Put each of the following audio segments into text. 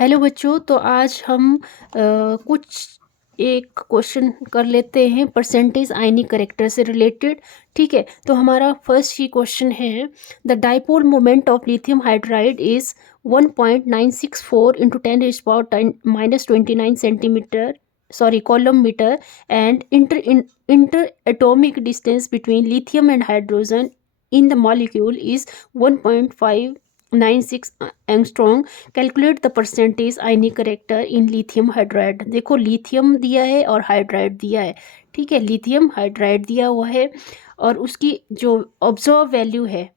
Hello बच्चों, तो आज हम कुछ एक क्वेश्चन कर लेते हैं परसेंटेज आयनिक करेक्टर से रिलेटेड। ठीक है, तो हमारा फर्स्ट ही क्वेश्चन है, the dipole moment of lithium hydride is 1.964 into 10⁻⁻29 centimetre coulomb metre and interatomic distance between lithium and hydrogen in the molecule is 1.596 angstrom. Calculate the percentage ionic character in lithium hydride. देखो, lithium दिया है और hydride दिया है। ठीक है, lithium hydride दिया हुआ है और उसकी जो ऑब्जर्व वैल्यू है,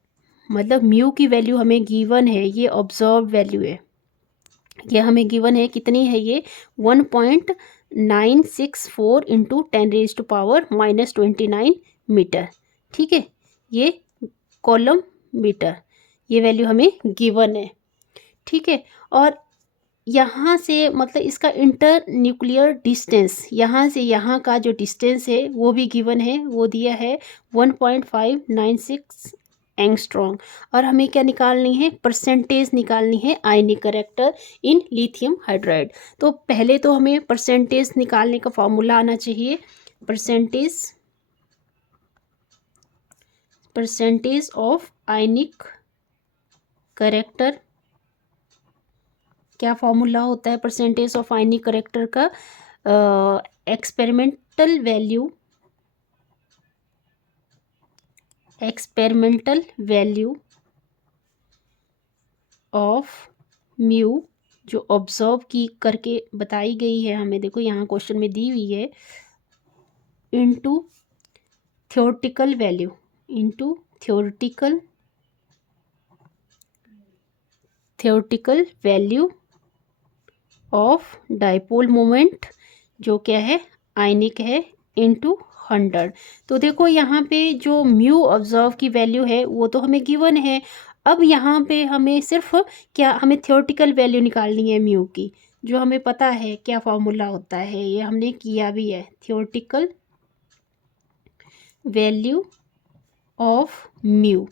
मतलब म्यू की वैल्यू हमें गिवन है, ये ऑब्जर्व वैल्यू है, ये हमें गिवन है। कितनी है ये? 1.964 इंटू 10⁻⁻29 मीटर। ठीक है, ये कॉलम मीटर, ये वैल्यू हमें गिवन है। ठीक है, और यहाँ से मतलब इसका इंटर न्यूक्लियर डिस्टेंस, यहाँ से यहाँ का जो डिस्टेंस है वो भी गिवन है, वो दिया है 1.596 एंगस्ट्रॉन्ग। और हमें क्या निकालनी है? परसेंटेज निकालनी है आयनिक करेक्टर इन लिथियम हाइड्राइड। तो पहले तो हमें परसेंटेज निकालने का फॉर्मूला आना चाहिए। परसेंटेज ऑफ आयनिक करेक्टर, क्या फॉर्मूला होता है परसेंटेज ऑफ आयनिक करेक्टर का? एक्सपेरिमेंटल वैल्यू ऑफ म्यू, जो ऑब्जर्व की करके बताई गई है हमें, देखो यहाँ क्वेश्चन में दी हुई है, into theoretical value of dipole moment, जो क्या है? आयनिक है, इनटू 100। तो देखो यहाँ पे जो म्यू ऑब्जर्व की वैल्यू है वो तो हमें गिवन है। अब यहाँ पे हमें सिर्फ क्या, हमें थ्योरेटिकल वैल्यू निकालनी है म्यू की, जो हमें पता है क्या फॉर्मूला होता है, ये हमने किया भी है। थ्योरेटिकल वैल्यू ऑफ म्यू,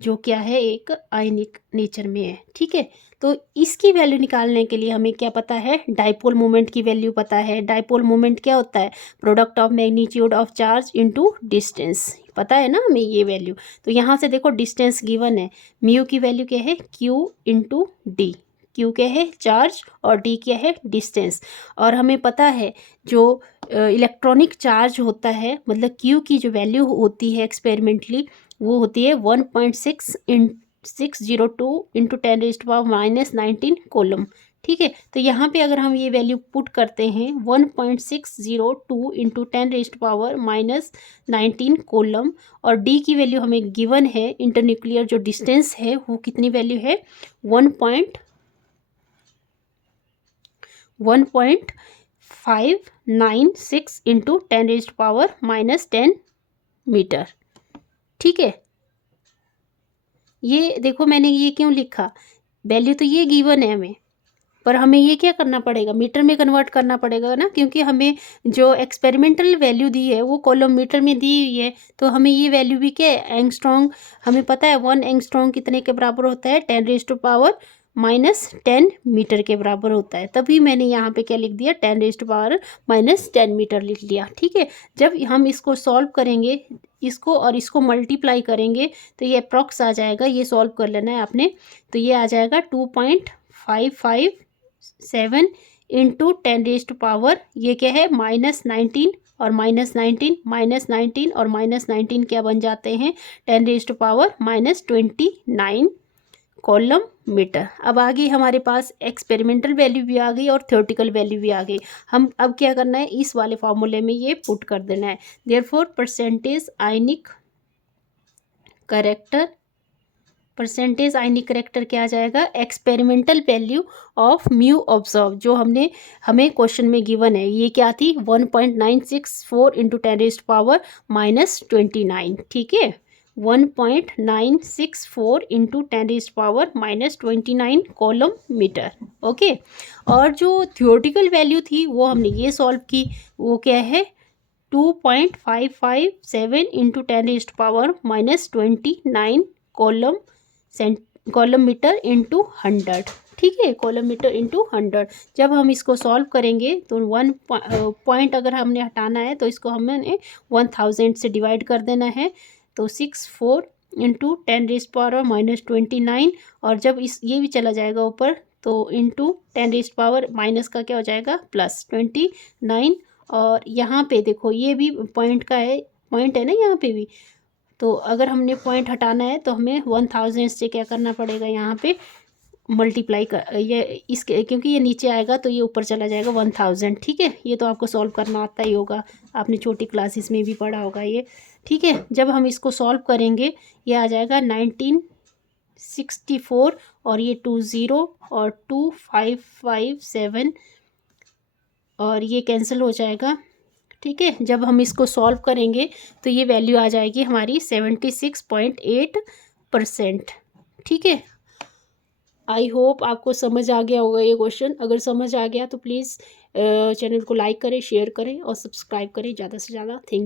जो क्या है, एक आयनिक नेचर में है। ठीक है, तो इसकी वैल्यू निकालने के लिए हमें क्या पता है? डाइपोल मोमेंट की वैल्यू पता है। डाइपोल मोमेंट क्या होता है? Product of magnitude of charge into distance, पता है ना हमें ये वैल्यू। तो यहाँ से देखो डिस्टेंस गिवन है, म्यू की वैल्यू क्या है? Q into D. क्यू क्या है? चार्ज, और डी क्या है? डिस्टेंस। और हमें पता है जो इलेक्ट्रॉनिक चार्ज होता है, मतलब क्यू की जो वैल्यू होती है एक्सपेरिमेंटली, वो होती है 1.602 इंटू 10⁻⁻19 कोलम। ठीक है, तो यहाँ पे अगर हम ये वैल्यू पुट करते हैं 1.602 इंटू 10⁻⁻19 कोलम, और डी की वैल्यू हमें गिवन है, इंटरन्यूक्लियर जो डिस्टेंस है वो कितनी वैल्यू है? 1.596 इंटू 10⁻⁻10 मीटर। ठीक है, ये देखो मैंने ये क्यों लिखा, वैल्यू तो ये गिवन है हमें, पर हमें ये क्या करना पड़ेगा? मीटर में कन्वर्ट करना पड़ेगा ना, क्योंकि हमें जो एक्सपेरिमेंटल वैल्यू दी है वो कॉलम मीटर में दी हुई है। तो हमें ये वैल्यू भी क्या है? एंगस्ट्रॉन्ग। हमें पता है 1 एंगस्ट्रॉन्ग कितने के बराबर होता है? 10⁻⁻10 मीटर के बराबर होता है। तभी मैंने यहाँ पे क्या लिख दिया? 10⁻⁻10 मीटर लिख लिया। ठीक है, जब हम इसको सॉल्व करेंगे, इसको और इसको मल्टीप्लाई करेंगे, तो ये अप्रॉक्स आ जाएगा। ये सॉल्व कर लेना है आपने, तो ये आ जाएगा 2.557 इंटू 10⁻, ये क्या है? -19, और -19 और -19 क्या बन जाते हैं? 10⁻⁻29 कॉलम मीटर। अब आ गई हमारे पास एक्सपेरिमेंटल वैल्यू भी आ गई और थ्योरेटिकल वैल्यू भी आ गई। हम अब क्या करना है? इस वाले फॉर्मूले में ये पुट कर देना है। देयरफॉर परसेंटेज आयनिक करेक्टर क्या आ जाएगा? Experimental value of mu observe, जो हमें क्वेश्चन में गिवन है, ये क्या थी? 1.964 इंटू 10⁻⁻29। ठीक है, 1.964 इंटू 10⁻⁻29 कॉलम मीटर। ओके, और जो थियोरेटिकल वैल्यू थी वो हमने ये सॉल्व की, वो क्या है? 2.557 इंटू 10⁻⁻29 कॉलम मीटर इंटू 100। ठीक है, कॉलम मीटर इंटू 100। जब हम इसको सॉल्व करेंगे तो 1 पॉइंट अगर हमने हटाना है तो इसको हमने 1000 से डिवाइड कर देना है। तो 64 इंटू 10⁻⁻29, और जब इस ये भी चला जाएगा ऊपर तो इंटू 10⁻, माइनस का क्या हो जाएगा +29। और यहाँ पे देखो ये भी पॉइंट का है, पॉइंट है ना यहाँ पे भी, तो अगर हमने पॉइंट हटाना है तो हमें 1000 से क्या करना पड़ेगा, यहाँ पे मल्टीप्लाई कर, ये इसके क्योंकि ये नीचे आएगा तो ये ऊपर चला जाएगा 1000। ठीक है, ये तो आपको सॉल्व करना आता ही होगा, आपने छोटी क्लासेस में भी पढ़ा होगा ये। ठीक है, जब हम इसको सॉल्व करेंगे ये आ जाएगा 1964, और ये 20 और 2557, और ये कैंसिल हो जाएगा। ठीक है, जब हम इसको सॉल्व करेंगे तो ये वैल्यू आ जाएगी हमारी 76.8%। ठीक है, आई होप आपको समझ आ गया होगा ये क्वेश्चन। अगर समझ आ गया तो प्लीज़ चैनल को लाइक करें, शेयर करें और सब्सक्राइब करें ज़्यादा से ज़्यादा। थैंक